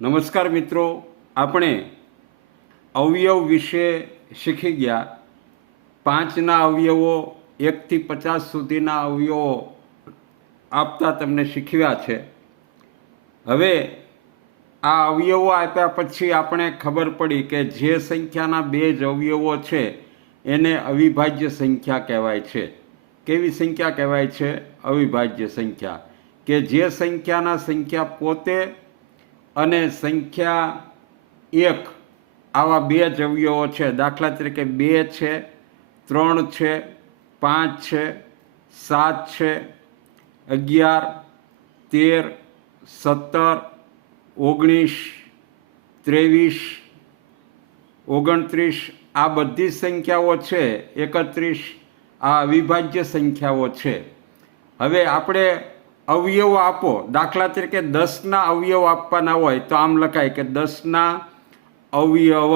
નમસ્કાર મિત્રો, આપણે અવયવ વિશે શીખી ગયા. પાંચના અવયવો, એકથી પચાસ સુધીના અવયવો આપતા તમને શીખવ્યા છે. હવે આ અવયવો આપ્યા પછી આપણે ખબર પડી કે જે સંખ્યાના બે જ અવયવો છે, એને અવિભાજ્ય સંખ્યા કહેવાય છે. કેવી સંખ્યા કહેવાય છે? અવિભાજ્ય સંખ્યા. કે જે સંખ્યાના સંખ્યા પોતે અને સંખ્યા એક આવા બે દ્રવ્યો છે. દાખલા તરીકે બે છે, ત્રણ છે, પાંચ છે, સાત છે, અગિયાર, તેર, સત્તર, ઓગણીસ, ત્રેવીસ, ઓગણત્રીસ. આ બધી સંખ્યાઓ છે, એકત્રીસ. આ અવિભાજ્ય સંખ્યાઓ છે. હવે આપણે અવયવો આપો. દાખલા તરીકે દસના અવયવ આપવાના હોય તો આમ લખાય કે દસના અવયવ.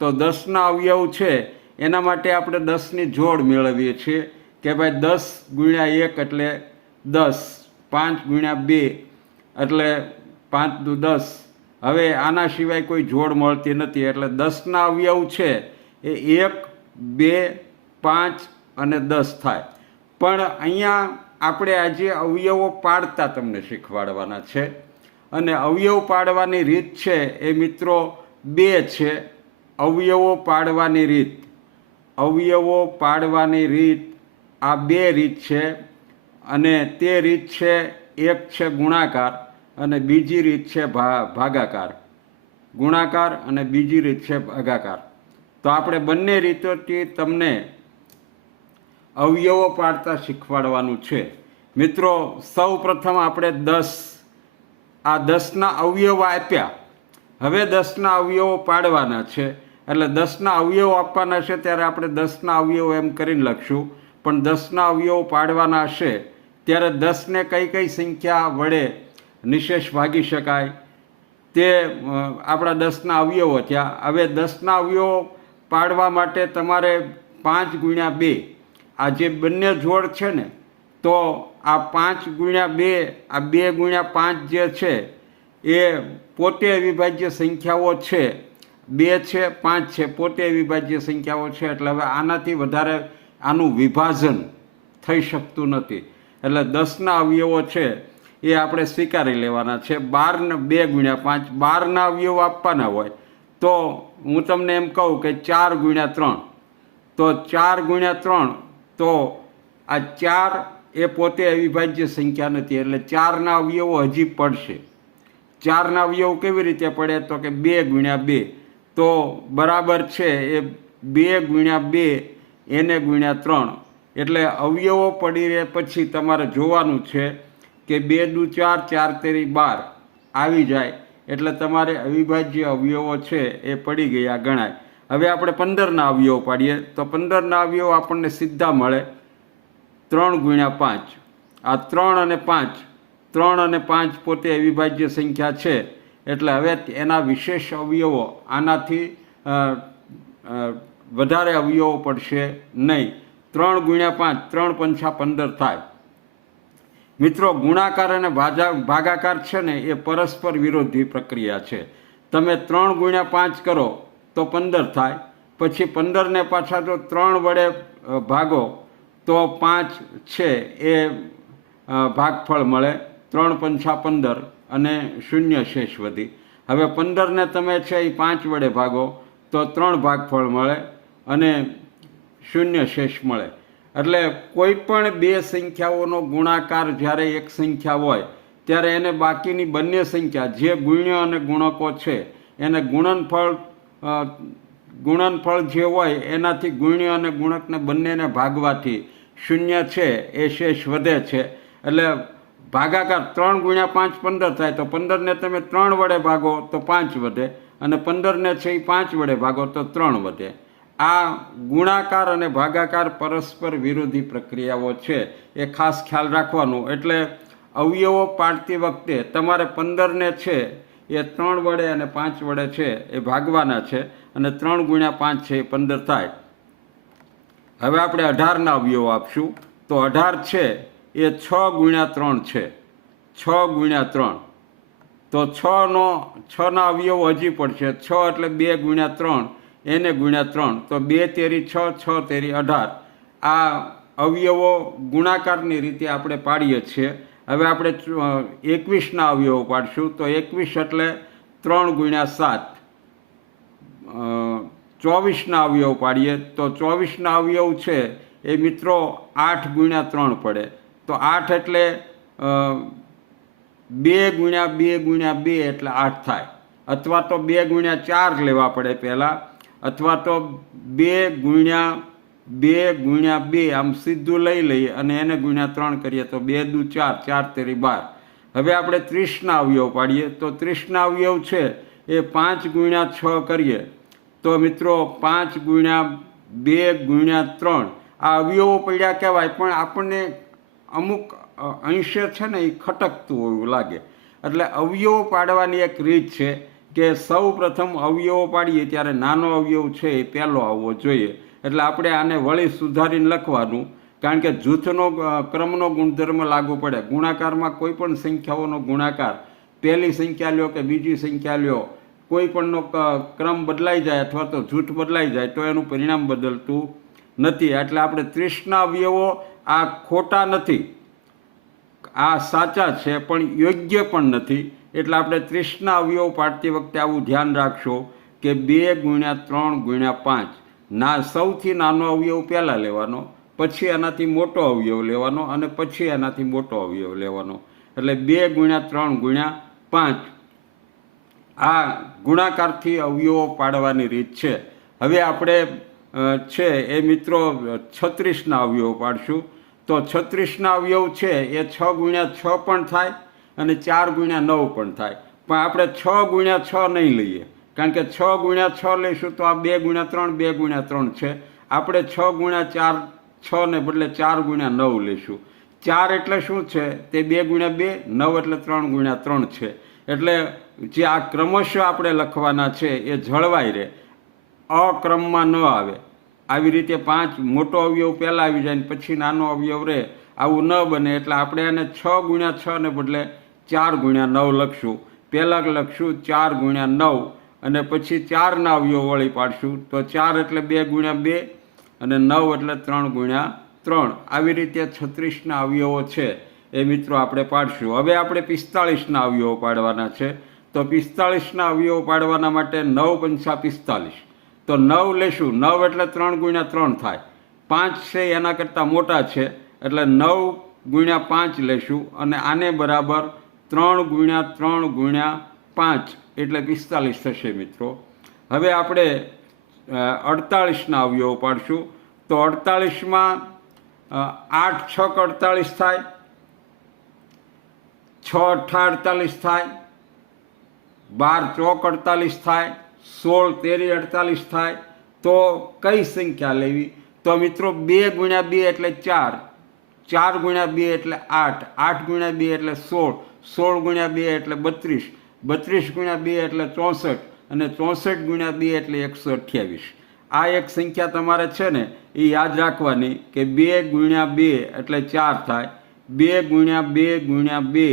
તો દસના અવયવ છે, એના માટે આપણે દસની જોડ મેળવીએ છીએ કે ભાઈ દસ ગુણ્યા એક એટલે દસ, પાંચ ગુણ્યા બે એટલે પાંચ દુ દસ. હવે આના સિવાય કોઈ જોડ મળતી નથી એટલે દસના અવયવ છે, એ એક, બે, પાંચ અને દસ થાય. પણ અહીંયા આપણે આજે અવયવો પાડતા તમને શીખવાડવાના છે. અને અવયવ પાડવાની રીત છે એ મિત્રો બે છે. અવયવો પાડવાની રીત. અવયવો પાડવાની રીત આ બે રીત છે. અને તે રીત છે એક છે ગુણાકાર અને બીજી રીત છે ભાગાકાર. ગુણાકાર અને બીજી રીત છે ભાગાકાર. તો આપણે બંને રીતોથી તમને અવયવો પાડતા શીખવાડવાનું છે. મિત્રો સૌ પ્રથમ આપણે દસ, આ દસના અવયવો આપ્યા. હવે દસના અવયવો પાડવાના છે. એટલે દસના અવયવો આપવાના છે ત્યારે આપણે દસના અવયવો એમ કરીને લખશું. પણ દસના અવયવો પાડવાના હશે ત્યારે દસને કઈ કઈ સંખ્યા વડે નિશેષ ભાગી શકાય? તે આપણા દસના અવયવો થયા. હવે દસના અવયવો પાડવા માટે તમારે પાંચ ગુણ્યા બે આ જે બંને જોડ છે ને, તો આ પાંચ ગુણ્યા બે, આ બે ગુણ્યા પાંચ જે છે, એ પોતે અવિભાજ્ય સંખ્યાઓ છે. બે છે, પાંચ છે, પોતે અવિભાજ્ય સંખ્યાઓ છે. એટલે હવે આનાથી વધારે આનું વિભાજન થઈ શકતું નથી. એટલે દસના અવયવો છે, એ આપણે સ્વીકારી લેવાના છે. બારને બે ગુણ્યા પાંચ, બારના અવયવો આપવાના હોય, તો હું તમને એમ કહું કે ચાર ગુણ્યા ત્રણ. તો ચાર ગુણ્યા ત્રણ તો આ ચાર એ પોતે અવિભાજ્ય સંખ્યા નથી, એટલે ચારના અવયવો હજી પડશે. ચારના અવયવ કેવી રીતે પડે? તો કે બે ગુણ્યા બે. તો બરાબર છે, એ બે ગુણ્યા બે, એને ગુણ્યા ત્રણ. એટલે અવયવો પડી રહે પછી તમારે જોવાનું છે કે બે દુ ચાર ચાર તેરી બાર. આવી જાય. એટલે તમારે અવિભાજ્ય અવયવો છે, એ પડી ગયા ગણાય. હવે આપણે પંદરના અવયવો પાડીએ, તો પંદરના અવયવો આપણને સીધા મળે ત્રણ ગુણ્યા પાંચ. આ ત્રણ અને પાંચ, ત્રણ અને પાંચ પોતે અવિભાજ્ય સંખ્યા છે. એટલે હવે એના વિશેષ અવયવો આનાથી વધારે અવયવો પડશે નહીં. ત્રણ ગુણ્યા પાંચ, ત્રણ પંચા પંદર થાય. મિત્રો, ગુણાકાર અને ભાજા, ભાગાકાર છે ને, એ પરસ્પર વિરોધી પ્રક્રિયા છે. તમે ત્રણ ગુણ્યા પાંચ કરો તો પંદર થાય. પછી પંદરને પાછા જો ત્રણ વડે ભાગો, તો પાંચ છે એ ભાગફળ મળે. ત્રણ પંચા પંદર અને શૂન્ય શેષ વધી. હવે પંદરને તમે છે એ પાંચ વડે ભાગો, તો ત્રણ ભાગફળ મળે અને શૂન્ય શેષ મળે. એટલે કોઈ પણ બે સંખ્યાઓનો ગુણાકાર જ્યારે એક સંખ્યા હોય, ત્યારે એને બાકીની બંને સંખ્યા, જે ગુણ્ય અને ગુણકો છે, એને ગુણનફળ ગુણનફળ જે હોય એનાથી ગુણ્ય અને ગુણકને બંનેને ભાગવાથી શૂન્ય છે, એ શેષ વધે છે. એટલે ભાગાકાર ત્રણ ગુણ્યા પાંચ પંદર થાય તો પંદરને તમે ત્રણ વડે ભાગો તો પાંચ વધે અને પંદરને છે એ પાંચ વડે ભાગો તો ત્રણ વધે. આ ગુણાકાર અને ભાગાકાર પરસ્પર વિરોધી પ્રક્રિયાઓ છે, એ ખાસ ખ્યાલ રાખવાનો. એટલે અવયવો પાડતી વખતે તમારે પંદરને છે એ ત્રણ વડે અને પાંચ વડે છે, એ ભાગવાના છે, અને ત્રણ ગુણ્યા પાંચ છે, એ પંદર થાય. હવે આપણે અઢારના અવયવ આપશું. તો અઢાર છે, એ છ ગુણ્યા ત્રણ છે. છ ગુણ્યા ત્રણ. તો છનો, છના અવયવો હજી પણ છે છ એટલે બે ગુણ્યા ત્રણ, એને ગુણ્યા ત્રણ. તો બે તેરી છ છ તેરી અઢાર. આ અવયવો ગુણાકારની રીતે આપણે પાડીએ છીએ. હવે આપણે એકવીસના અવયવો પાડશું. તો એકવીસ એટલે ત્રણ ગુણ્યા સાત. ચોવીસના અવયવ પાડીએ તો ચોવીસના અવયવ છે એ મિત્રો આઠ ગુણ્યા ત્રણ પડે. તો આઠ એટલે બે ગુણ્યા બે ગુણ્યા બે એટલે આઠ થાય. અથવા તો બે ગુણ્યા ચાર લેવા પડે પહેલાં. અથવા તો બે ગુણ્યા બે ગુણ્યા બે આમ સીધું લઈ લઈએ અને એને ગુણ્યા ત્રણ કરીએ તો બે દુ ચાર ચાર તેરી બાર. હવે આપણે ત્રીસના અવયવ પાડીએ. તો ત્રીસના અવયવ છે એ પાંચ ગુણ્યા છ કરીએ. તો મિત્રો પાંચ ગુણ્યા બે ગુણ્યા ત્રણ. આ અવયવો પડ્યા કહેવાય, પણ આપણને અમુક અંશે છે ને એ ખટકતું એવું લાગે. એટલે અવયવો પાડવાની એક રીત છે કે સૌ પ્રથમ અવયવો પાડીએ ત્યારે નાનો અવયવ છે એ પહેલો આવવો જોઈએ. એટલે આપણે આને વળી સુધારીને લખવાનું, કારણ કે જૂથનો ક્રમનો ગુણધર્મ લાગુ પડે. ગુણાકારમાં કોઈ પણ સંખ્યાઓનો ગુણાકાર, પહેલી સંખ્યા લ્યો કે બીજી સંખ્યા લ્યો, કોઈ પણનો ક્રમ બદલાઈ જાય અથવા તો જૂથ બદલાઈ જાય, તો એનું પરિણામ બદલતું નથી. એટલે આપણે ત્રીસના અવયવો આ ખોટા નથી. આ સાચા છે, પણ યોગ્ય પણ નથી. એટલે આપણે ત્રીસના અવયવ પાડતી વખતે આવું ધ્યાન રાખશો કે બે ગુણ્યા ત્રણ ગુણ્યા પાંચ. ના, સૌથી નાનો અવયવ પહેલાં લેવાનો, પછી એનાથી મોટો અવયવ લેવાનો અને પછી એનાથી મોટો અવયવ લેવાનો. એટલે બે ગુણ્યા ત્રણ ગુણ્યા પાંચ. આ ગુણાકારથી અવયવો પાડવાની રીત છે. હવે આપણે છે એ મિત્રો છત્રીસના અવયવો પાડશું. તો છત્રીસના અવયવ છે એ છ ગુણ્યા છ પણ થાય અને ચાર ગુણ્યા નવ પણ થાય. પણ આપણે છ ગુણ્યા છ નહીં લઈએ. કારણ કે છ ગુણ્યા છ લઈશું તો આ બે ગુણ્યા ત્રણ, બે ગુણ્યા ત્રણ છે. આપણે છ ગુણ્યા ચાર, છ ને બદલે ચાર ગુણ્યા નવ લઈશું. ચાર એટલે શું છે? તે બે ગુણ્યા બે, નવ એટલે ત્રણ ગુણ્યા ત્રણ છે. એટલે જે આ ક્રમશઃ આપણે લખવાના છે એ જળવાઈ રહે. અક્રમમાં ન આવે. આવી રીતે પાંચ મોટો અવયવ પહેલાં આવી જાય ને પછી નાનો અવયવ રહે. આવું ન બને એટલે આપણે એને છ ગુણ્યા છ ને બદલે ચાર ગુણ્યા નવ લખશું. પહેલાં લખશું ચાર ગુણ્યા નવ. અને પછી ચારના અવયવ વળી પાડશું. તો ચાર એટલે બે ગુણ્યા બે અને નવ એટલે ત્રણ ગુણ્યા ત્રણ. આવી રીતે છત્રીસના અવયવો છે એ મિત્રો આપણે પાડશું. હવે આપણે પિસ્તાળીસના અવયવો પાડવાના છે. તો પિસ્તાળીસના અવયવો પાડવાના માટે નવ પંચા પિસ્તાલીસ તો નવ લેશું. નવ એટલે ત્રણ ગુણ્યા ત્રણ થાય. પાંચ છે એના કરતાં મોટા છે. એટલે નવ ગુણ્યા પાંચ લેશું. અને આને બરાબર ત્રણ ગુણ્યા ત્રણ ગુણ્યા પાંચ. એટલે પિસ્તાલીસ થશે મિત્રો. હવે આપણે અડતાળીસના અવયવો પાડશું. તો અડતાળીસમાં આઠ છક અડતાળીસ થાય. છ, અઠા અડતાલીસ થાય. બાર, ચોક અડતાલીસ થાય. સોળ, તેરી અડતાલીસ થાય. તો કઈ સંખ્યા લેવી? તો મિત્રો બે ગુણ્યા બે એટલે ચાર. ચાર ગુણ્યા બે એટલે આઠ. આઠ ગુણ્યા બે એટલે સોળ. સોળ ગુણ્યા બે એટલે બત્રીસ. બત્રીસ ગુણ્યા બે એટલે ચોસઠ અને ચોસઠ ગુણ્યા બે એટલે એકસો અઠ્યાવીસ આ એક સંખ્યા તમારે છે ને એ યાદ રાખવાની કે બે ગુણ્યા બે એટલે ચાર થાય બે ગુણ્યા બે ગુણ્યા બે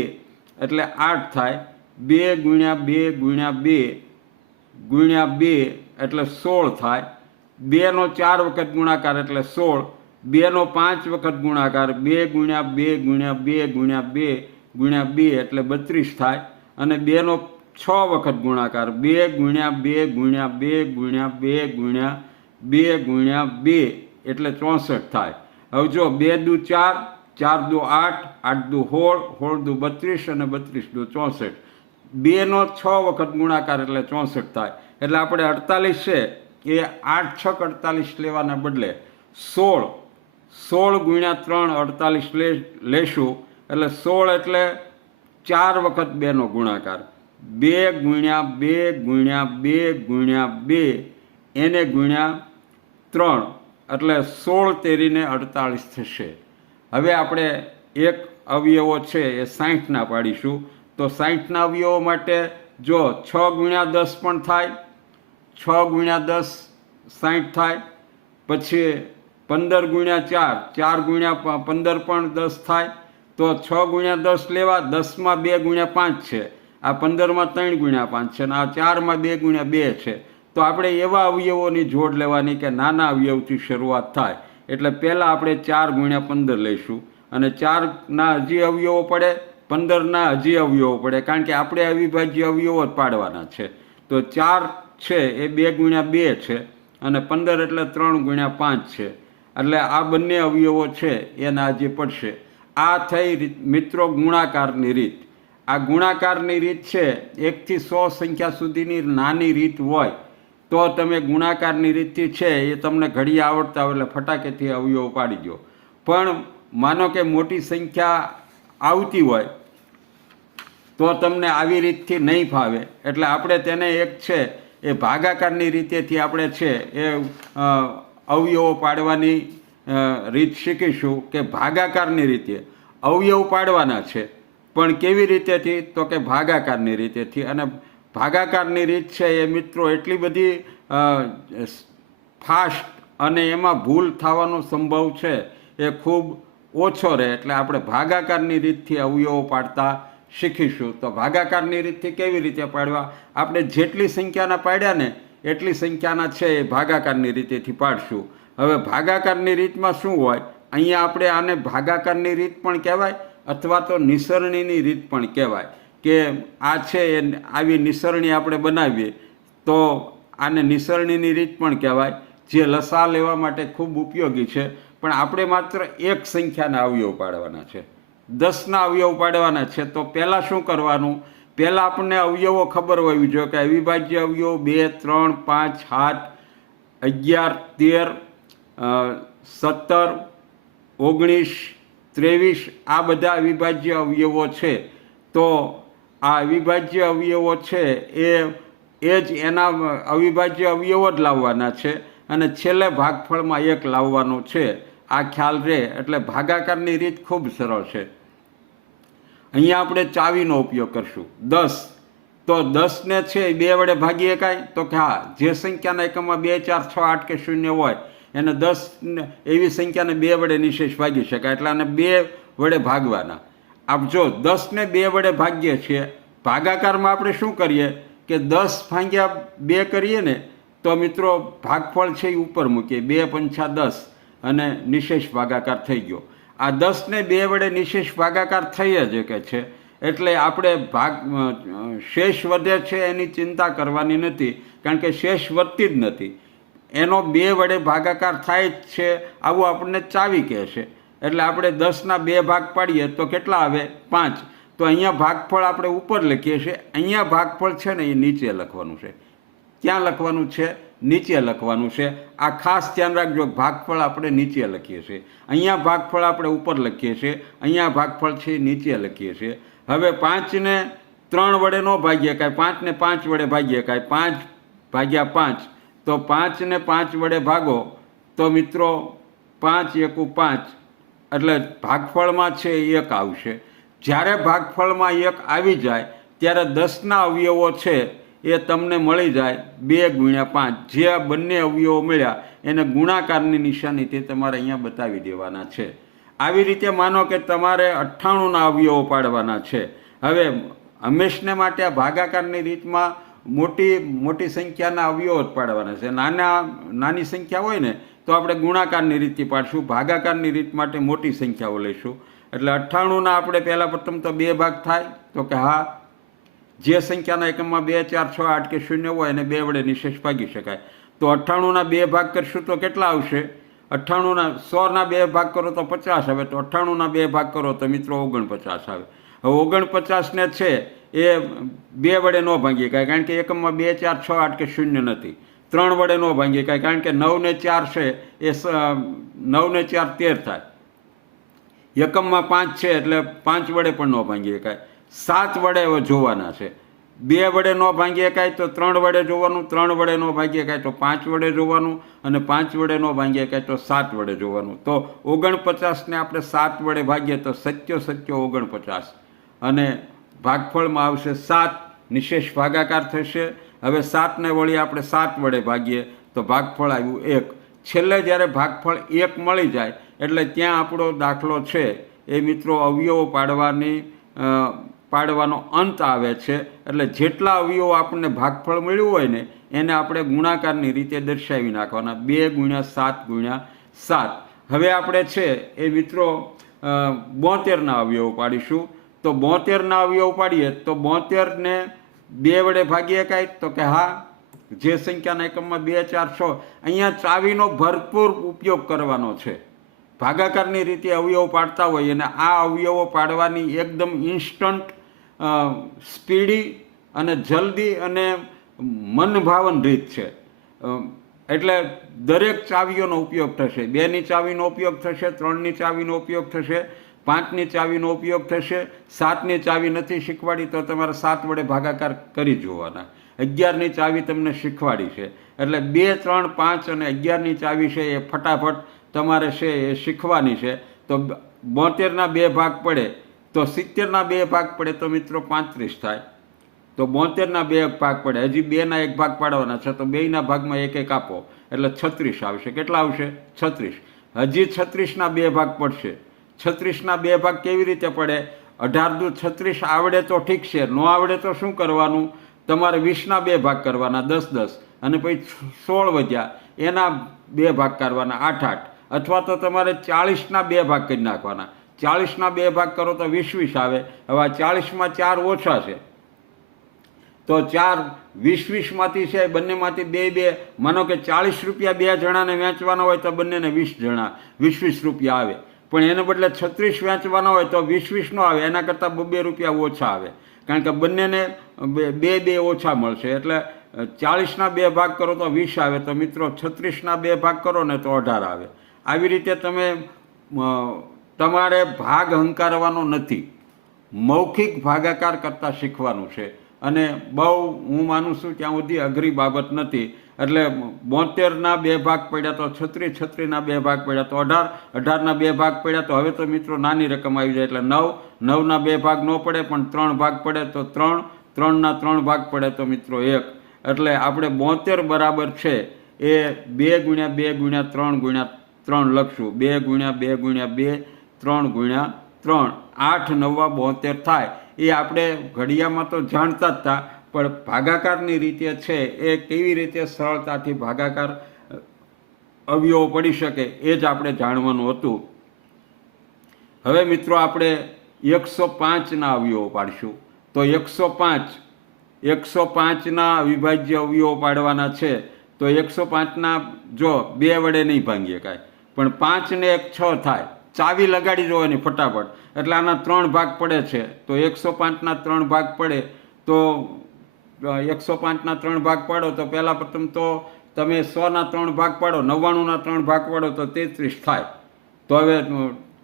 એટલે આઠ થાય બે ગુણ્યા બે ગુણ્યા બે ગુણ્યા બે એટલે સોળ થાય બેનો ચાર વખત ગુણાકાર એટલે સોળ બેનો પાંચ વખત ગુણાકાર બે ગુણ્યા બે ગુણ્યા બે ગુણ્યા બે ગુણ્યા બે એટલે બત્રીસ થાય અને બેનો છ વખત ગુણાકાર. બે ગુણ્યા બે ગુણ્યા બે ગુણ્યા બે ગુણ્યા બે ગુણ્યા બે એટલે ચોસઠ થાય. હવે જો બે દુ ચાર ચાર દુ આઠ આઠ દુ હોળ હોળ દુ બત્રીસ અને બત્રીસ દુ ચોસઠ. બેનો છ વખત ગુણાકાર એટલે ચોસઠ થાય. એટલે આપણે અડતાલીસ છે. એ આઠ છક અડતાલીસ લેવાના બદલે સોળ સોળ ગુણ્યા ત્રણ અડતાલીસ લે, લેશું. એટલે સોળ એટલે ચાર વખત બેનો ગુણાકાર. બે ગુણ્યા બે ગુણ્યા બે ગુણ્યા બે. એને ગુણ્યા ત્રણ. એટલે સોળ તેરીને અડતાળીસ થશે. હવે આપણે એક અવયવો છે એ સાહીઠના પાડીશું. તો સાહીઠના અવયવો માટે જો છ ગુણ્યા દસ પણ થાય, છ ગુણ્યા દસ સાહીઠ થાય, પછી પંદર ગુણ્યા ચાર ચાર ગુણ્યા પંદર પણ દસ થાય તો છ ગુણ્યા દસ લેવા, દસમાં બે ગુણ્યા પાંચ છે. આ પંદરમાં ત્રણ ગુણ્યા પાંચ છે અને આ ચારમાં બે ગુણ્યા બે છે. તો આપણે એવા અવયવોની જોડ લેવાની કે નાના અવયવથી શરૂઆત થાય. એટલે પહેલાં આપણે ચાર ગુણ્યા પંદર લઈશું. અને ચારના હજી અવયવો પડે, પંદરના હજી અવયવો પડે. કારણ કે આપણે અવિભાજ્ય અવયવો જ પાડવાના છે. તો ચાર છે, એ બે ગુણ્યા બે છે. અને પંદર એટલે ત્રણ ગુણ્યા પાંચ છે. એટલે આ બંને અવયવો છે, એના હજી પડશે. આ થઈ મિત્રો, ગુણાકારની રીત. આ ગુણાકારની રીત છે, એકથી સો સંખ્યા સુધીની નાની રીત હોય, તો તમે ગુણાકારની રીતથી છે, એ તમને ઘડી આવડતા હોય એટલે ફટાકેથી અવયવો પાડી દો. પણ માનો કે મોટી સંખ્યા આવતી હોય, તો તમને આવી રીતથી નહીં ફાવે. એટલે આપણે તેને એક છે, એ ભાગાકારની રીતેથી આપણે છે, એ અવયવો પાડવાની રીત શીખીશું કે ભાગાકારની રીતે અવયવ પાડવાના છે. પણ કેવી રીતેથી? તો કે ભાગાકારની રીતેથી. અને ભાગાકારની રીત છે એ મિત્રો એટલી બધી ફાસ્ટ અને એમાં ભૂલ થવાનો સંભવ છે એ ખૂબ ઓછો રહે. એટલે આપણે ભાગાકારની રીતથી અવયવો પાડતા શીખીશું. તો ભાગાકારની રીતથી કેવી રીતે પાડવા? આપણે જેટલી સંખ્યાના પાડ્યા ને, એટલી સંખ્યાના છે એ ભાગાકારની રીતેથી પાડશું. હવે ભાગાકારની રીતમાં શું હોય? અહીંયા આપણે આને ભાગાકારની રીત પણ કહેવાય અથવા તો નિસરણીની રીત પણ કહેવાય કે આ છે એ આવી નિસરણી આપણે બનાવીએ તો આને નિસરણીની રીત પણ કહેવાય જે લસા લેવા માટે ખૂબ ઉપયોગી છે. પણ આપણે માત્ર એક સંખ્યાના અવયવ પાડવાના છે. દસના અવયવ પાડવાના છે. તો પહેલાં શું કરવાનું? પહેલાં આપણને અવયવો ખબર હોવી જોઈએ કે અવિભાજ્ય અવયવ બે, ત્રણ, પાંચ, સાત, અગિયાર, તેર સત્તર, ઓગણીસ, ત્રેવીસ આ બધા અવિભાજ્ય અવયવો છે. તો આ અવિભાજ્ય અવયવો છે એ એ જ એના અવિભાજ્ય અવયવો જ લાવવાના છે અને છેલ્લે ભાગફળમાં એક લાવવાનો છે. આ ખ્યાલ રહે એટલે ભાગાકારની રીત ખૂબ સરળ છે. અહીંયા આપણે ચાવીનો ઉપયોગ કરશું. દસ. તો દસને છે બે વડે ભાગી શકાય તો કે હા, જે સંખ્યાના એકમમાં બે, ચાર, છ, આઠ કે શૂન્ય હોય એને દસ એવી સંખ્યાને બે વડે નિશેષ ભાગી શકાય. એટલે આને બે વડે ભાગવાના. આપ જો દસને બે વડે ભાગીએ છીએ ભાગાકારમાં આપણે શું કરીએ? કે દસ ભાગ્યા બે કરીએ ને, તો મિત્રો ભાગફળ છે એ ઉપર મૂકીએ. બે પંચા દસ અને નિશેષ ભાગાકાર થઈ ગયો. આ દસને બે વડે નિશેષ ભાગાકાર થઈ જ કે છે. એટલે આપણે ભાગ શેષ વધે છે એની ચિંતા કરવાની નથી, કારણ કે શેષ વધતી જ નથી. એનો બે વડે ભાગાકાર થાય જ છે આવું આપણને ચાવી કહે છે. એટલે આપણે દસના બે ભાગ પાડીએ તો કેટલા આવે? પાંચ. તો અહીંયા ભાગફળ આપણે ઉપર લખીએ છીએ. અહીંયા ભાગફળ છે ને એ નીચે લખવાનું છે. ક્યાં લખવાનું છે? નીચે લખવાનું છે. આ ખાસ ધ્યાન રાખજો, ભાગફળ આપણે નીચે લખીએ છીએ. અહીંયા ભાગફળ આપણે ઉપર લખીએ છીએ. અહીંયા ભાગફળ છે નીચે લખીએ છીએ. હવે પાંચને ત્રણ વડે ન ભાગીએ કાંઈ. પાંચને પાંચ વડે ભાગીએ કાંઈ. પાંચ ભાગ્યા પાંચ. તો પાંચને પાંચ વડે ભાગો, તો મિત્રો પાંચ એકુ પાંચ, એટલે ભાગફળમાં છે એક આવશે. જ્યારે ભાગફળમાં એક આવી જાય, ત્યારે દસના અવયવો છે એ તમને મળી જાય બે ગુણ્યા પાંચ. જે આ બંને અવયવો મળ્યા, એને ગુણાકારની નિશાનીથી તમારે અહીંયા બતાવી દેવાના છે. આવી રીતે માનો કે તમારે અઠ્ઠાણુંના અવયવો પાડવાના છે. હવે હંમેશને માટે આ ભાગાકારની રીતમાં મોટી મોટી સંખ્યાના અવયવો જ પાડવાના છે. નાના, નાની સંખ્યા હોય ને, તો આપણે ગુણાકારની રીતથી પાડશું. ભાગાકારની રીત માટે મોટી સંખ્યાઓ લઈશું. એટલે અઠ્ઠાણુંના આપણે પહેલાં પ્રથમ તો બે ભાગ થાય. તો કે હા, જે સંખ્યાના એકમમાં બે, ચાર, છ, આઠ કે શૂન્ય હોય એને બે વડે નિશેષ ભાગી શકાય. તો અઠ્ઠાણુંના બે ભાગ કરશું તો કેટલા આવશે? અઠ્ઠાણુંના સોના બે ભાગ કરો તો પચાસ આવે. તો અઠ્ઠાણુંના બે ભાગ કરો તો મિત્રો ઓગણપચાસ આવે. હવે ઓગણપચાસને છે એ બે વડે ન ભાંગી શકાય કારણ કે એકમમાં બે, ચાર, છ, આઠ કે શૂન્ય નથી. ત્રણ વડે ન ભાંગી શકાય કારણ કે નવ ને ચાર છે, એ નવ ને ચાર તેર થાય. એકમમાં પાંચ છે, એટલે પાંચ વડે પણ ન ભાંગી શકાય સાત વડે જોવાના છે. બે વડે ન ભાંગી શકાય તો ત્રણ વડે જોવાનું, ત્રણ વડે ન ભાંગી શકાય તો પાંચ વડે જોવાનું, અને પાંચ વડે ન ભાંગી શકાય તો સાત વડે જોવાનું. તો ઓગણપચાસને આપણે સાત વડે ભાગીએ તો સત્યો સત્યો ઓગણપચાસ. અને ભાગફળમાં આવશે સાત, નિશેષ ભાગાકાર થશે. હવે સાતને વળી આપણે સાત વડે ભાગીએ તો ભાગફળ આવ્યું એક. છેલ્લે જ્યારે ભાગફળ એક મળી જાય, એટલે ત્યાં આપણો દાખલો છે. એ મિત્રો અવયવો પાડવાની પાડવાનો અંત આવે છે. એટલે જેટલા અવયવો આપણને ભાગફળ મળ્યું હોય ને, એને આપણે ગુણાકારની રીતે દર્શાવી નાખવાના. બે ગુણ્યા સાત ગુણ્યા સાત. હવે આપણે છે, એ મિત્રો બોતેરના અવયવો પાડીશું. તો બોતેરના અવયવ પાડીએ તો બોતેરને બે વડે ભાગીએ કાંઈ? તો કે હા, જે સંખ્યાના એકમમાં બે, ચાર, છ. અહીંયા ચાવીનો ભરપૂર ઉપયોગ કરવાનો છે. ભાગાકારની રીતે અવયવો પાડતા હોય અને આ અવયવો પાડવાની એકદમ ઇન્સ્ટન્ટ સ્પીડી અને જલ્દી અને મનભાવન રીત છે. એટલે દરેક ચાવીઓનો ઉપયોગ થશે. બેની ચાવીનો ઉપયોગ થશે, ત્રણની ચાવીનો ઉપયોગ થશે પાંચની ચાવીનો ઉપયોગ થશે, સાતની ચાવી નથી શીખવાડી તો તમારે સાત વડે ભાગાકાર કરી જોવાના. અગિયારની ચાવી તમને શીખવાડી છે. એટલે બે, ત્રણ, પાંચ અને અગિયારની ચાવી છે એ ફટાફટ તમારે છે એ શીખવાની છે. તો બોતેરના બે ભાગ પડે, તો સિત્તેરના બે ભાગ પડે તો મિત્રો પાંત્રીસ થાય. તો બોતેરના બે ભાગ પડે. હજી બેના એક ભાગ પાડવાના છે, તો બેના ભાગમાં એક એક આપો. એટલે છત્રીસ આવશે. કેટલા આવશે? છત્રીસ. હજી છત્રીસના બે ભાગ પડશે. છત્રીસના બે ભાગ કેવી રીતે પડે? અઢાર દુ છત્રીસ આવડે તો ઠીક છે, ન આવડે તો શું કરવાનું? તમારે વીસના બે ભાગ કરવાના, દસ દસ. અને પછી સોળ વધ્યા, એના બે ભાગ કરવાના, આઠ આઠ. અથવા તો તમારે ચાળીસના બે ભાગ કરી નાખવાના. ચાળીસના બે ભાગ કરો તો વીસ વીસ આવે. હવે ચાળીસમાં ચાર ઓછા છે. તો ચાર વીસ વીસમાંથી છે, બંનેમાંથી બે બે. માનો કે ચાળીસ રૂપિયા બે જણાને વેચવાના હોય તો બંનેને વીસ જણા. વીસ વીસ રૂપિયા આવે. પણ એને બદલે છત્રીસ વેચવાનો હોય તો વીસ વીસનો આવે. એના કરતાં બે રૂપિયા ઓછા આવે. કારણ કે બંનેને બે બે ઓછા મળશે. એટલે ચાળીસના બે ભાગ કરો તો વીસ આવે. તો મિત્રો છત્રીસના બે ભાગ કરો ને તો અઢાર આવે. આવી રીતે તમે તમારે ભાગ હંકારવાનો નથી. મૌખિક ભાગાકાર કરતાં શીખવાનું છે. અને બહુ હું માનું છું ત્યાં સુધી અઘરી બાબત નથી. એટલે બોતેરના બે ભાગ પડ્યા તો છત્રીસ છત્રીસના બે ભાગ પડ્યા તો અઢાર, અઢારના બે ભાગ પડ્યા તો હવે તો મિત્રો નાની રકમ આવી જાય એટલે નવ, નવના બે ભાગ ન પડે પણ ત્રણ ભાગ પડે તો ત્રણ, ત્રણના ત્રણ ભાગ પડે તો મિત્રો એક. એટલે આપણે બોતેર બરાબર છે એ બે ગુણ્યા બે ગુણ્યા ત્રણ ગુણ્યા ત્રણ લખશું. બે ગુણ્યા બે ગુણ્યા બે, ત્રણ ગુણ્યા ત્રણ. આઠ નવા બોતેર થાય. એ આપણે ઘડિયામાં તો જાણતા જ હતા પણ ભાગાકારની રીતે છે એ કેવી રીતે સરળતાથી ભાગાકાર અવયવો પડી શકે એ જ આપણે જાણવાનું હતું. હવે મિત્રો આપણે એકસો પાંચના અવયવો પાડીશું. તો એકસો પાંચ, એકસો પાંચના અવિભાજ્ય અવયવો પાડવાના છે. તો એકસો પાંચના જો બે વડે નહીં ભાંગીએ કાંઈ. પણ પાંચ ને એક છ થાય. ચાવી લગાડી જોવાની ફટાફટ. એટલે આના ત્રણ ભાગ પડે છે. તો એકસો પાંચના ત્રણ ભાગ પડે. તો એકસો પાંચના ત્રણ ભાગ પાડો તો પહેલાં પ્રથમ તો તમે સોના ત્રણ ભાગ પાડો, નવ્વાણુંના ત્રણ ભાગ પાડો તો તેત્રીસ થાય. તો હવે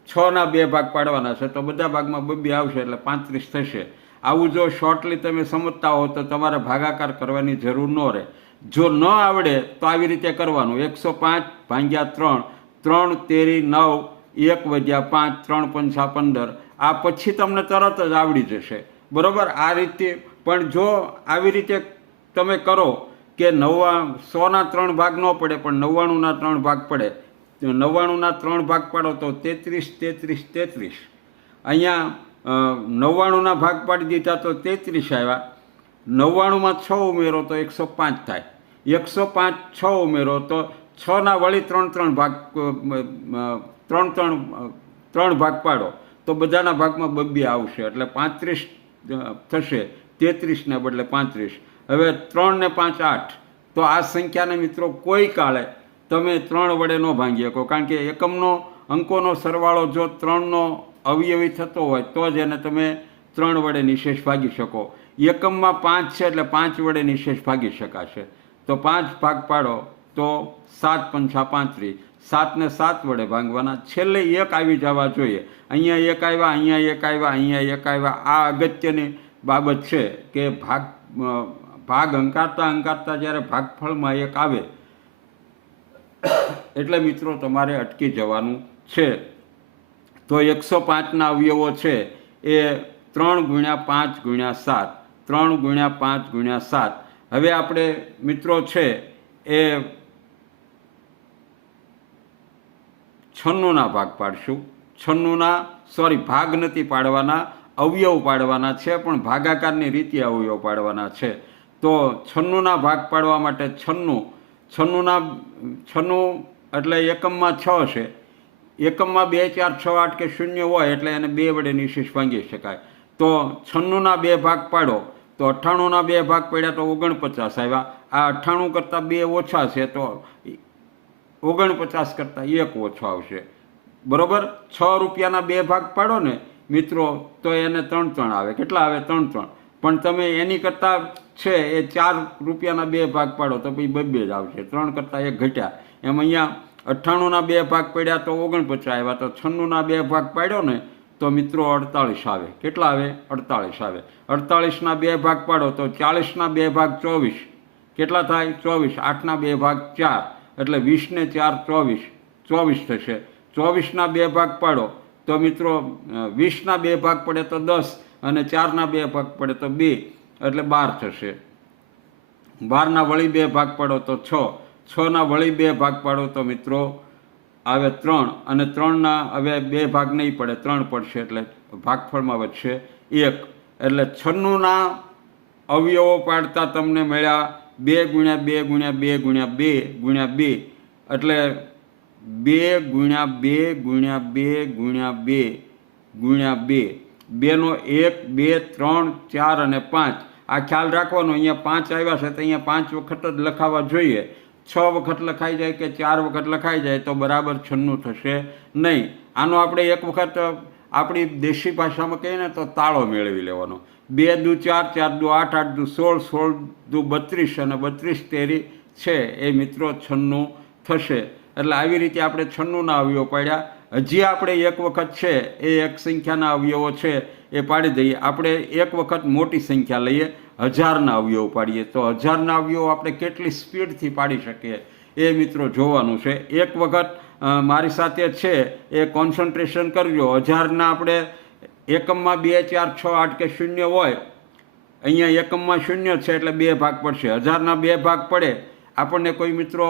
છના બે ભાગ પાડવાના છે, તો બધા ભાગમાં બબ્બી આવશે એટલે પાંત્રીસ થશે. આવું જો શોર્ટલી તમે સમજતા હો તો તમારે ભાગાકાર કરવાની જરૂર ન રહે. જો ન આવડે તો આવી રીતે કરવાનું. એકસો પાંચ ભાંગ્યા ત્રણ ત્રણ તેરી નવ, એક વધ્યા પાંચ, ત્રણ પંચા પંદર. આ પછી તમને તરત જ આવડી જશે. બરોબર? આ રીતે પણ જો આવી રીતે તમે કરો કે નવ્વા સોના ત્રણ ભાગ ન પડે, પણ નવ્વાણુંના ત્રણ ભાગ પડે નવ્વાણુંના ત્રણ ભાગ પાડો તો તેત્રીસ તેત્રીસ તેત્રીસ. અહીંયા નવ્વાણુંના ભાગ પાડી દીધા તો તેત્રીસ આવ્યા. નવ્વાણુંમાં છ ઉમેરો તો એકસો પાંચ થાય. એકસો પાંચ, છ ઉમેરો તો છના વળી ત્રણ ત્રણ ભાગ ત્રણ ત્રણ ત્રણ ભાગ પાડો, તો બધાના ભાગમાં બબ્બી આવશે. એટલે પાંત્રીસ થશે. તેત્રીસને બદલે પાંત્રીસ. હવે ત્રણ ને પાંચ આઠ. તો આ સંખ્યાને મિત્રો કોઈ કાળે તમે ત્રણ વડે ન ભાંગી શકો. કારણ કે એકમનો, અંકોનો, સરવાળો જો ત્રણનો અવયવી થતો હોય, તો જ એને તમે ત્રણ વડે નિશેષ ભાગી શકો. એકમમાં પાંચ છે એટલે પાંચ વડે નિશેષ ભાગી શકાશે. તો પાંચ ભાગ પાડો, તો સાત પંચા પાંત્રીસ સાતને સાત વડે ભાંગવાના. છેલ્લે એક આવી જવા જોઈએ. અહીંયા એક આવ્યા, અહીંયા એક આવ્યા, અહીંયા એક આવ્યા. આ અગત્યની બાબત છે કે ભાગ ભાગ અંકારતા અંકારતા જ્યારે ભાગફળમાં એક આવે, એટલે મિત્રો તમારે અટકી જવાનું છે. તો એકસો પાંચના અવયવો છે એ ત્રણ ગુણ્યા પાંચ ગુણ્યા સાત, ત્રણ ગુણ્યા પાંચ ગુણ્યા સાત. હવે આપણે મિત્રો છે એ છન્નુના ભાગ પાડશું. છન્નુના સોરી ભાગ નથી પાડવાના અવયવ પાડવાના છે, પણ ભાગાકારની રીતે અવયવ પાડવાના છે. તો છન્નુના ભાગ પાડવા માટે છન્નું, છન્નુના, છન્નું એટલે એકમમાં છ છે. એકમમાં બે, ચાર, છ, આઠ કે શૂન્ય હોય એટલે એને બે વડે નિશેષ ભાંગી શકાય. તો છન્નુના બે ભાગ પાડો, તો અઠ્ઠાણુંના બે ભાગ પડ્યા તો ઓગણપચાસ આવ્યા. આ અઠ્ઠાણું કરતાં બે ઓછા છે, તો ઓગણપચાસ કરતાં એક ઓછો આવશે. બરોબર? છ રૂપિયાના બે ભાગ પાડો ને મિત્રો, તો એને ત્રણ ત્રણ આવે. કેટલા આવે? ત્રણ ત્રણ. પણ તમે એની કરતાં છે, એ ચાર રૂપિયાના બે ભાગ પાડો, તો પછી બબ્બે જ આવશે. ત્રણ કરતાં એક ઘટ્યા. એમ અહીંયા અઠ્ઠાણુંના બે ભાગ પડ્યા તો ઓગણપચાસ આવ્યા. તો છન્નુંના બે ભાગ પાડ્યો ને, તો મિત્રો અડતાળીસ આવે. કેટલા આવે? અડતાળીસ આવે. અડતાળીસના બે ભાગ પાડો તો ચાલીસના બે ભાગ ચોવીસ. કેટલા થાય? ચોવીસ. આઠના બે ભાગ ચાર. એટલે વીસને ચાર ચોવીસ. ચોવીસ થશે. ચોવીસના બે ભાગ પાડો. તો મિત્રો વીસના બે ભાગ પડે તો દસ અને ચારના બે ભાગ પડે તો બે, એટલે બાર થશે. બારના વળી બે ભાગ પાડો તો છ, છના વળી બે ભાગ પાડો તો મિત્રો, આવે ત્રણ અને ત્રણના હવે બે ભાગ નહીં પડે, ત્રણ પડશે એટલે ભાગફળમાં વધશે એક. એટલે છન્નુંના અવયવો પાડતા તમને મળ્યા બે ગુણ્યા બે ગુણ્યા બે ગુણ્યા બે ગુણ્યા બે. એટલે બે ગુણ્યા બે ગુણ્યા બે ગુણ્યા બે ગુણ્યા બે. બેનો એક, બે, ત્રણ, ચાર અને પાંચ. આ ખ્યાલ રાખવાનો, અહીંયા પાંચ આવ્યા છે તો અહીંયા પાંચ વખત જ લખાવા જોઈએ. છ વખત લખાઈ જાય કે ચાર વખત લખાઈ જાય તો બરાબર છન્નું થશે નહીં. આનો આપણે એક વખત, આપણી દેશી ભાષામાં કહીએ ને તો તાળો મેળવી લેવાનો. બે દુ ચાર ચાર દુ આઠ આઠ દુ સોળ સોળ દુ બત્રીસ અને બત્રીસ તેરી છે. એ મિત્રો છન્નું થશે. એટલે આવી રીતે આપણે છન્નુંના અવયવો પાડ્યા. હજી આપણે એક વખત છે, એ એક સંખ્યાના અવયવો છે, એ પાડી દઈએ. આપણે એક વખત મોટી સંખ્યા લઈએ, હજારના અવયવો પાડીએ. તો હજારના અવયવો આપણે કેટલી સ્પીડથી પાડી શકીએ? એ મિત્રો જોવાનું છે. એક વખત મારી સાથે છે, એ કોન્સન્ટ્રેશન કરજો. હજારના આપણે એકમમાં બે, ચાર, છ, આઠ કે શૂન્ય હોય, અહીંયા એકમમાં શૂન્ય છે એટલે બે ભાગ પડશે. હજારના બે ભાગ પડે આપણને કોઈ મિત્રો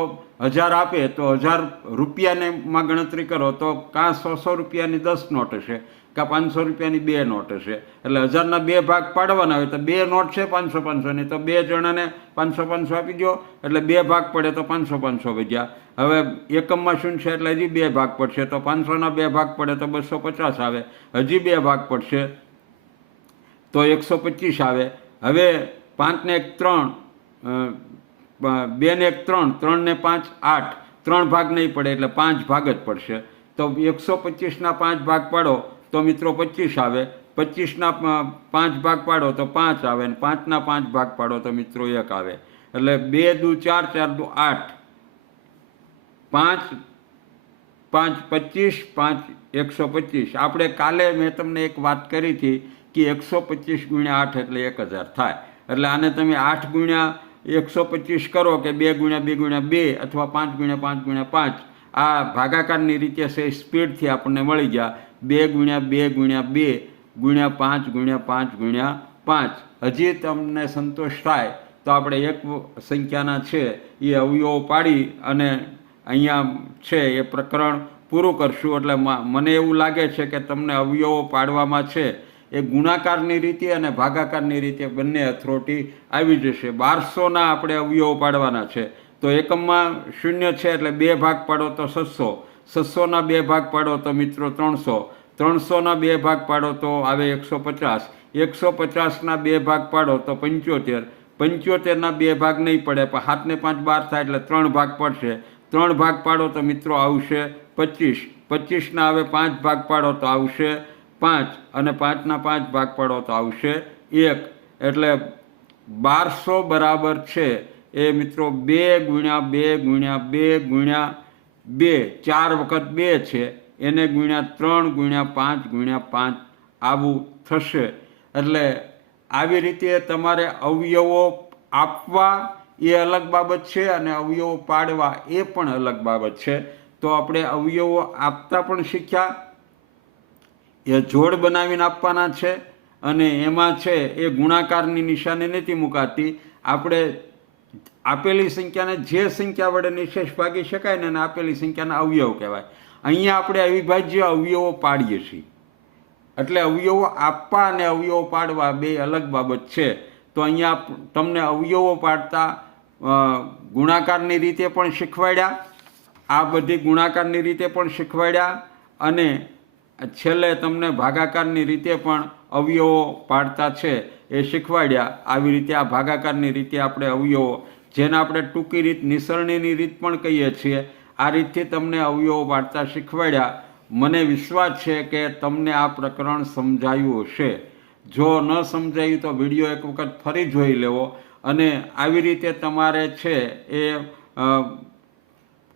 હજાર આપે તો હજાર રૂપિયાને માં ગણતરી કરો તો કાં સો સો રૂપિયાની દસ નોટ હશે કાં પાંચસો રૂપિયાની બે નોટ હશે એટલે હજારના બે ભાગ પાડવાના હોય તો બે નોટ છે પાંચસો, પાંચસોની. તો બે જણાને પાંચસો પાંચસો આપી દો એટલે બે ભાગ પડે તો પાંચસો પાંચસો વધ્યા. હવે એકમમાં શું છે? એટલે હજી બે ભાગ પડશે. તો પાંચસોના બે ભાગ પડે તો બસો પચાસ આવે. હજી બે ભાગ પડશે તો એકસો પચીસ આવે. હવે પાંચને એક ત્રણ બે ને એક ત્રણ ત્રણ ને પાંચ, આઠ. ત્રણ ભાગ નહીં પડે એટલે પાંચ ભાગ જ પડશે. તો એકસો પચીસના પાંચ ભાગ પાડો તો મિત્રો પચીસ આવે. પચીસના પાંચ ભાગ પાડો તો પાંચ આવે અને પાંચના પાંચ ભાગ પાડો તો મિત્રો એક આવે. એટલે બે દુ ચાર ચાર દુ આઠ. પાંચ પાંચ પચીસ, પાંચ એકસો પચીસ. આપણે કાલે મેં તમને એક વાત કરી હતી કે એકસો પચીસ ગુણ્યા આઠ એટલે એક હજાર થાય. એટલે આને તમે આઠ ગુણ્યા એકસો પચીસ કરો કે બે ગુણ્યા બે ગુણ્યા બે અથવા પાંચ ગુણ્યા પાંચ ગુણ્યા પાંચ. આ ભાગાકારની રીતે છે સ્પીડથી આપણને મળી ગયા બે ગુણ્યા બે ગુણ્યા બે ગુણ્યા પાંચ ગુણ્યા પાંચ ગુણ્યા પાંચ. હજી તમને સંતોષ થાય તો આપણે એક સંખ્યાના છે એ અવયવો પાડી અને અહીંયા છે એ પ્રકરણ પૂરું કરશું. એટલે મને એવું લાગે છે કે તમને અવયવો પાડવામાં છે. એ ગુણાકારની રીતે અને ભાગાકારની રીતે બંને અથરોટી આવી જશે. બારસોના આપણે અવયવો પાડવાના છે. તો એકમમાં શૂન્ય છે એટલે બે ભાગ પાડો તો સત્સો સત્સોના બે ભાગ પાડો તો મિત્રો ત્રણસો. ત્રણસોના બે ભાગ પાડો તો આવે એકસો પચાસ. એકસો પચાસના બે ભાગ પાડો તો પંચોતેર. પંચોતેરના બે ભાગ નહીં પડે, પણ હાથને પાંચ બાર થાય એટલે ત્રણ ભાગ પડશે. ત્રણ ભાગ પાડો તો મિત્રો આવશે પચીસ. પચીસના હવે પાંચ ભાગ પાડો તો આવશે પાંચ અને પાંચના પાંચ ભાગ પાડો તો આવશે એક. એટલે બારસો બરાબર છે. એ મિત્રો બે ગુણ્યા બે ગુણ્યા બે ગુણ્યા બે. ચાર વખત બે છે. એને ગુણ્યા ત્રણ ગુણ્યા પાંચ ગુણ્યા પાંચ આવું થશે. એટલે આવી રીતે તમારે અવયવો આપવા એ અલગ બાબત છે અને અવયવો પાડવા એ પણ અલગ બાબત છે. તો આપણે અવયવો આપતા પણ શીખ્યા. એ જોડ બનાવીને આપવાના છે અને એમાં છે એ ગુણાકારની નિશાની નથી મુકાતી. આપણે આપેલી સંખ્યાને જે સંખ્યા વડે નિશેષ ભાગી શકાય ને આપેલી સંખ્યાના અવયવ કહેવાય. અહીંયા આપણે અવિભાજ્ય અવયવો પાડીએ છીએ. એટલે અવયવો આપવા અને અવયવો પાડવા બે અલગ બાબત છે. તો અહીંયા તમને અવયવો પાડતા ગુણાકારની રીતે પણ શીખવાડ્યા, આ બધી ગુણાકારની રીતે પણ શીખવાડ્યા અને છેલ્લે તમને ભાગાકારની રીતે પણ અવયવો પાડતા છે એ શીખવાડ્યા. આવી રીતે આ ભાગાકારની રીતે આપણે અવયવો, જેને આપણે ટૂંકી રીત, નિસરણીની રીત પણ કહીએ છીએ, આ રીતથી તમને અવયવો પાડતા શીખવાડ્યા. મને વિશ્વાસ છે કે તમને આ પ્રકરણ સમજાયું હશે. જો ન સમજાયું તો વીડિયો એક વખત ફરી જોઈ લેવો. અને આવી રીતે તમારે છે એ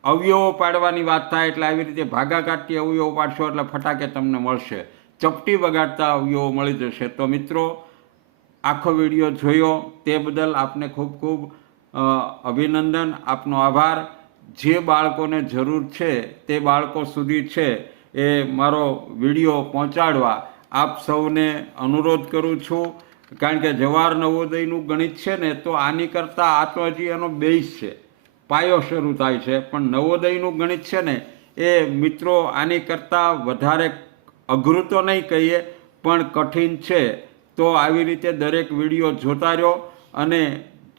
અવયવો પાડવાની વાત થાય એટલે આવી રીતે ભાગાકારથી અવયવો પાડશો એટલે ફટાકે તમને મળશે. ચપટી વગાડતા અવયવો મળી જશે. તો મિત્રો, આખો વીડિયો જોયો તે બદલ આપને ખૂબ ખૂબ અભિનંદન, આપનો આભાર. જે બાળકોને જરૂર છે, તે બાળકો સુધી છે, એ મારો વીડિયો પહોંચાડવા આપ સૌને અનુરોધ કરું છું. કારણ કે જવાહર નવોદયનું ગણિત છે ને, તો આની કરતાં આ તો હજી એનો બેઝ છે. પાયો શરૂ થાય છે. પણ નવોદયનું ગણિત છે ને, એ મિત્રો આની કરતાં વધારે અઘરું તો નહીં કહીએ, પણ કઠિન છે. તો આવી રીતે દરેક વીડિયો જોતા રહ્યો અને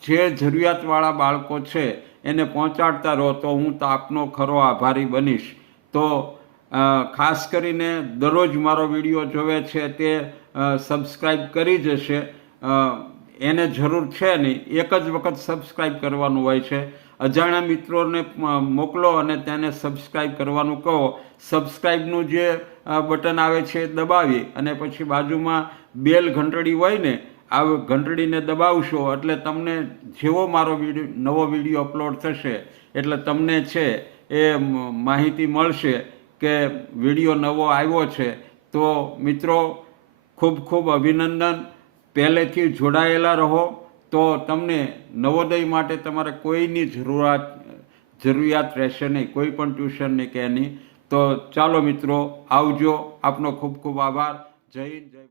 જે જરૂરિયાતવાળા બાળકો છે, એને પહોંચાડતા રહો. તો હું તો આપનો ખરો આભારી બનીશ. તો ખાસ કરીને દરરોજ મારો વીડિયો જોવે છે તે સબસ્ક્રાઈબ કરી જશે એને જરૂર છે નહીં. એક જ વખત સબસ્ક્રાઈબ કરવાનું હોય છે. અજાણ્યા મિત્રોને મોકલો અને તેને સબસ્ક્રાઈબ કરવાનું કહો. સબસ્ક્રાઈબનું જે બટન આવે છે એ દબાવી અને પછી બાજુમાં બેલ ઘંટડી હોય ને, આ ઘંટડીને દબાવશો એટલે તમને જેવો મારો વીડિયો નવો વીડિયો અપલોડ થશે એટલે તમને છે એ માહિતી મળશે કે વીડિયો નવો આવ્યો છે. તો મિત્રો, ખૂબ ખૂબ અભિનંદન. પહેલેથી જોડાયેલા રહો. તો તમને નવોદય માટે તમારે કોઈની જરૂરિયાત જરૂરિયાત રહેશે નહીં, કોઈ પણ ટ્યુશનની કે એની. તો ચાલો મિત્રો, આવજો. આપનો ખૂબ ખૂબ આભાર. જય જય.